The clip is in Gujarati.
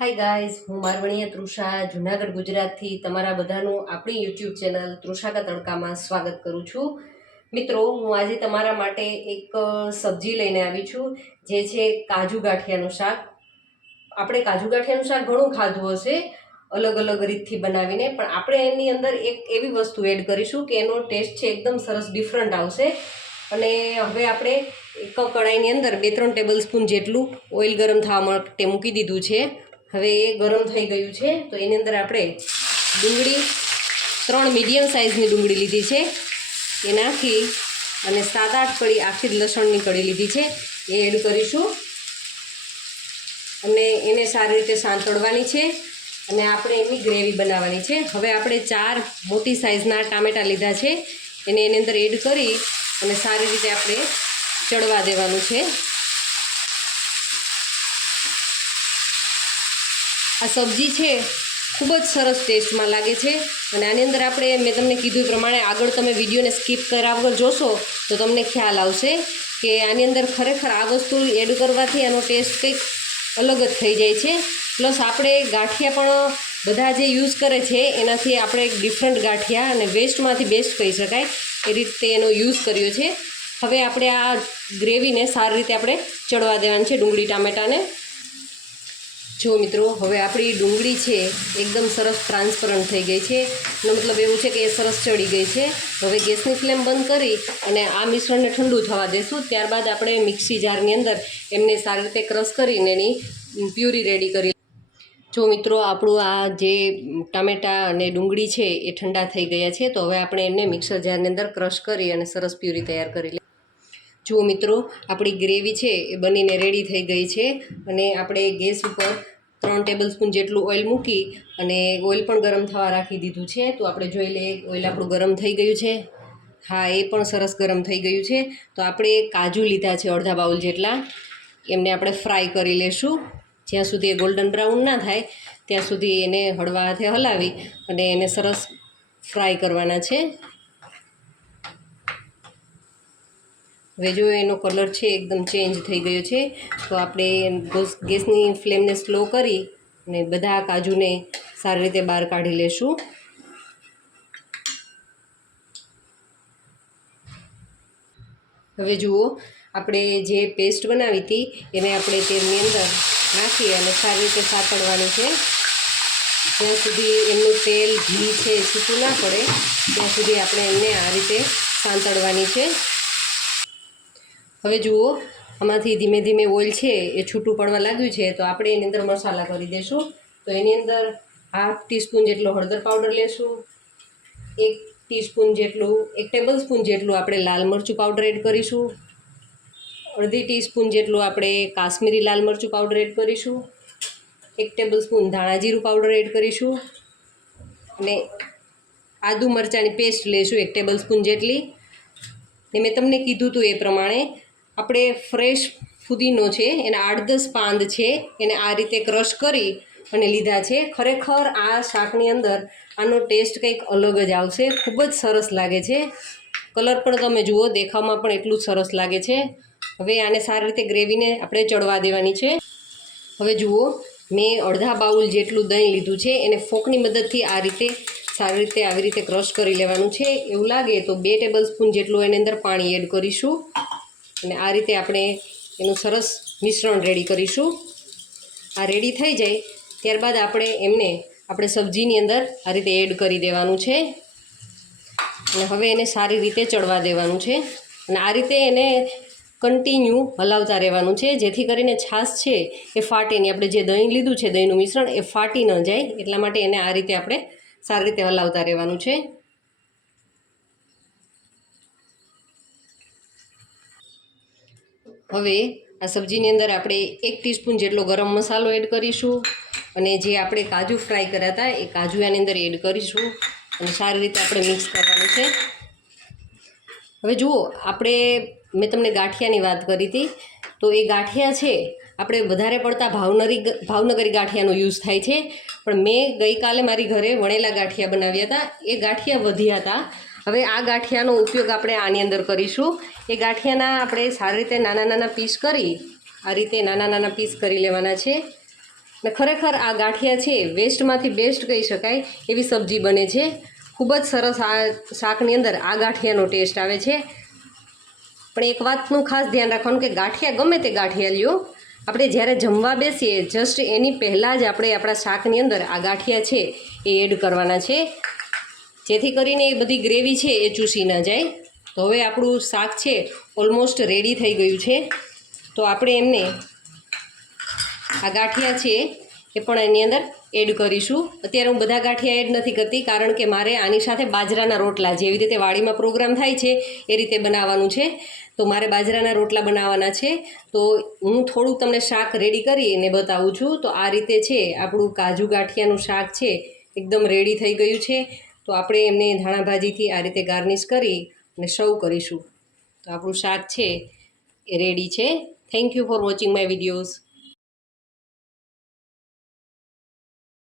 હાય ગાઈઝ, હું મારવણીયા તૃષા જુનાગઢ ગુજરાતથી તમારા બધાનું આપણી યુટ્યુબ ચેનલ તૃષા કા તડકામાં સ્વાગત કરું છું. મિત્રો, હું આજે તમારા માટે એક સબ્જી લઈને આવી છું, જે છે કાજુ ગાંઠિયાનું શાક. આપણે કાજુ ગાંઠિયાનું શાક ઘણું ખાધું હશે અલગ અલગ રીતથી બનાવીને, પણ આપણે એની અંદર એક એવી વસ્તુ એડ કરીશું કે એનો ટેસ્ટ છે એકદમ સરસ ડિફરન્ટ આવશે. અને હવે આપણે એક કઢાઈની અંદર 2-3 ટેબલ સ્પૂન જેટલું ઓઇલ ગરમ થવા માટે મૂકી દીધું છે. હવે એ ગરમ થઈ ગયું છે, તો એની અંદર આપણે ડુંગળી 3 મીડિયમ સાઇઝની ડુંગળી લીધી છે, એ નાખી અને 7-8 કળી આખી લસણની કળી લીધી છે, એ એડ કરીશું અને એને સારી રીતે સાંતળવાની છે અને આપણે એની ગ્રેવી બનાવવાની છે. હવે આપણે 4 મોટી સાઇઝના ટામેટાં લીધા છે, એને એની અંદર એડ કરી અને સારી રીતે આપણે ચડવા દેવાનું છે. આ સબ્જી છે ખૂબ જ સરસ ટેસ્ટમાં લાગે છે અને આની અંદર આપણે મેં તમને કીધું એ પ્રમાણે આગળ તમે વિડીયોને સ્કીપ કર્યા વગર જોશો તો તમને ખ્યાલ આવશે કે આની અંદર ખરેખર આ વસ્તુ એડ કરવાથી આનો ટેસ્ટ કંઈક અલગ જ થઈ જાય છે. પ્લસ આપણે ગાંઠિયા પણ બધા જે યુઝ કરે છે એનાથી આપણે એક ડિફરન્ટ ગાંઠિયા અને વેસ્ટમાંથી બેસ્ટ કહી શકાય એ રીતે એનો યુઝ કર્યો છે. હવે આપણે આ ગ્રેવીને સારી રીતે આપણે ચડવા દેવાની છે ડુંગળી ટામેટાને. જો મિત્રો, હવે આપણી ડુંગળી છે એકદમ સરસ ટ્રાન્સપરન્ટ થઈ ગઈ છે, એનો મતલબ એવું છે કે એ સરસ ચડી ગઈ છે. હવે ગેસની ફ્લેમ બંધ કરી અને આ મિશ્રણને ઠંડુ થવા દઈશું. ત્યારબાદ આપણે મિક્સી જારની અંદર એમને સારી રીતે ક્રશ કરીને એની પ્યુરી રેડી કરી. જો મિત્રો, આપણું આ જે ટામેટાં અને ડુંગળી છે એ ઠંડા થઈ ગયા છે, તો હવે આપણે એમને મિક્સર જારની અંદર ક્રશ કરી અને સરસ પ્યુરી તૈયાર કરી લઈએ. જો મિત્રો, આપણી ગ્રેવી છે એ બનીને રેડી થઈ ગઈ છે અને આપણે ગેસ ઉપર 3 ટેબલ સ્પૂન જેટલું ઓઇલ મૂકી અને ઓઇલ પણ ગરમ થવા રાખી દીધું છે. તો આપણે જોઈ લઈએ ઓઇલ આપણું ગરમ થઈ ગયું છે. હા, એ પણ સરસ ગરમ થઈ ગયું છે. તો આપણે કાજુ લીધા છે અડધા બાઉલ જેટલા, એમને આપણે ફ્રાય કરી લેશું. જ્યાં સુધી એ ગોલ્ડન બ્રાઉન ના થાય ત્યાં સુધી એને હળવા હાથે હલાવી અને એને સરસ ફ્રાય કરવાના છે. હવે જો એનો કલર છે એકદમ ચેન્જ થઈ ગયો છે, તો આપણે ગેસની ફ્લેમને સ્લો કરી અને બધા કાજુને સારી રીતે બહાર કાઢી લેશું. હવે જુઓ, આપણે જે પેસ્ટ બનાવી હતી એને આપણે તેલની અંદર નાખી અને સારી રીતે સાતળવાની છે. જ્યાં સુધી એમનું તેલ ઘી છે છૂટું ના પડે ત્યાં સુધી આપણે એમને આ રીતે સાંતળવાની છે. હવે જુઓ, આમાંથી ધીમે ધીમે ઓઇલ છે એ છૂટું પડવા લાગ્યું છે, તો આપણે એની અંદર મસાલા કરી દઈશું. તો એની અંદર 1/2 ટીસ્પૂન જેટલો હળદર પાવડર લેશું, 1 ટેબલ સ્પૂન જેટલું આપણે લાલ મરચું પાવડર એડ કરીશું, 1/2 ટીસ્પૂન જેટલું આપણે કાશ્મીરી લાલ મરચું પાવડર એડ કરીશું, 1 ટેબલ સ્પૂન ધાણા જીરું પાવડર એડ કરીશું અને આદુ મરચાંની પેસ્ટ લઈશું 1 ટેબલ સ્પૂન જેટલી. ને મેં તમને કીધું હતું એ પ્રમાણે આપણે ફ્રેશ ફુદીનો છે એના 8-10 પાંદ છે એને આ રીતે ક્રશ કરી અને લીધા છે. ખરેખર આ શાકની અંદર આનો ટેસ્ટ કંઈક અલગ જ આવશે, ખૂબ જ સરસ લાગે છે. કલર પણ તમે જુઓ, દેખાવમાં પણ એટલું જ સરસ લાગે છે. હવે આને સારી રીતે ગ્રેવીને આપણે ચડવા દેવાની છે. હવે જુઓ, મેં અડધા બાઉલ જેટલું દહીં લીધું છે, એને ફોકની મદદથી આ રીતે સારી રીતે આવી રીતે ક્રશ કરી લેવાનું છે. એવું લાગે તો 2 ટેબલ સ્પૂન જેટલું એની અંદર પાણી એડ કરીશું અને આ રીતે આપણે એનું સરસ મિશ્રણ રેડી કરીશું. આ રેડી થઈ જાય ત્યારબાદ આપણે સબ્જીની અંદર આ રીતે એડ કરી દેવાનું છે અને હવે એને સારી રીતે ચડવા દેવાનું છે અને આ રીતે એને કન્ટિન્યુ હલાવતા રહેવાનું છે, જેથી કરીને છાશ છે એ ફાટે નહીં. આપણે જે દહીં લીધું છે, દહીંનું મિશ્રણ, એ ફાટી ન જાય, એટલા માટે એને આ રીતે આપણે સારી રીતે હલાવતા રહેવાનું છે. હવે આ સબ્જીની અંદર આપણે 1 ટીસ્પૂન જેટલો ગરમ મસાલો એડ કરીશું અને જે આપણે કાજુ ફ્રાય કર્યા હતા એ કાજુ આની અંદર એડ કરીશું અને સારી રીતે આપણે મિક્સ કરવાનું છે. હવે જુઓ, મેં તમને ગાંઠિયાની વાત કરી હતી, તો એ ગાંઠિયા છે આપણે વધારે પડતા ભાવનગરી ગાંઠિયાનો યુઝ થાય છે, પણ મેં ગઈકાલે મારી ઘરે વણેલા ગાંઠિયા બનાવ્યા હતા, એ ગાંઠિયા વધ્યા હતા. હવે આ ગાંઠિયાનો ઉપયોગ આપણે આની અંદર કરીશું. એ ગાંઠિયાના આપણે સારી રીતે નાના નાના પીસ કરી આ રીતે નાના નાના પીસ કરી લેવાના છે અને ખરેખર આ ગાંઠિયા છે વેસ્ટમાંથી બેસ્ટ કહી શકાય એવી સબ્જી બને છે. ખૂબ જ સરસ આ શાકની અંદર આ ગાંઠિયાનો ટેસ્ટ આવે છે. પણ એક વાતનું ખાસ ધ્યાન રાખવાનું કે ગાંઠિયા ગમે તે ગાંઠિયા લ્યો, આપણે જ્યારે જમવા બેસીએ જસ્ટ એની પહેલાં જ આપણે આપણા શાકની અંદર આ ગાંઠિયા છે એ એડ કરવાના છે, જેથી કરીને એ બધી ગ્રેવી છે એ ચૂસી ન જાય. તો હવે આપણું શાક છે ઓલમોસ્ટ રેડી થઈ ગયું છે. તો આપણે એમને આ ગાંઠિયા છે એ પણ એની અંદર એડ કરીશું. અત્યારે હું બધા ગાંઠિયા એડ નથી કરતી, કારણ કે મારે આની સાથે બાજરાના રોટલા, જેવી રીતે વાડીમાં પ્રોગ્રામ થાય છે એ રીતે બનાવવાનું છે. તો મારે બાજરાના રોટલા બનાવવાના છે. તો હું થોડુંક તમને શાક રેડી કરીને બતાવું છું. તો આ રીતે છે આપણું કાજુ ગાંઠિયાનું શાક છે એકદમ રેડી થઈ ગયું છે. તો આપણે એમને ધાણા ભાજીથી આ રીતે ગાર્નિશ કરી અને સર્વ કરીશું. તો આપણું શાક છે એ રેડી છે. Thank you for watching my videos.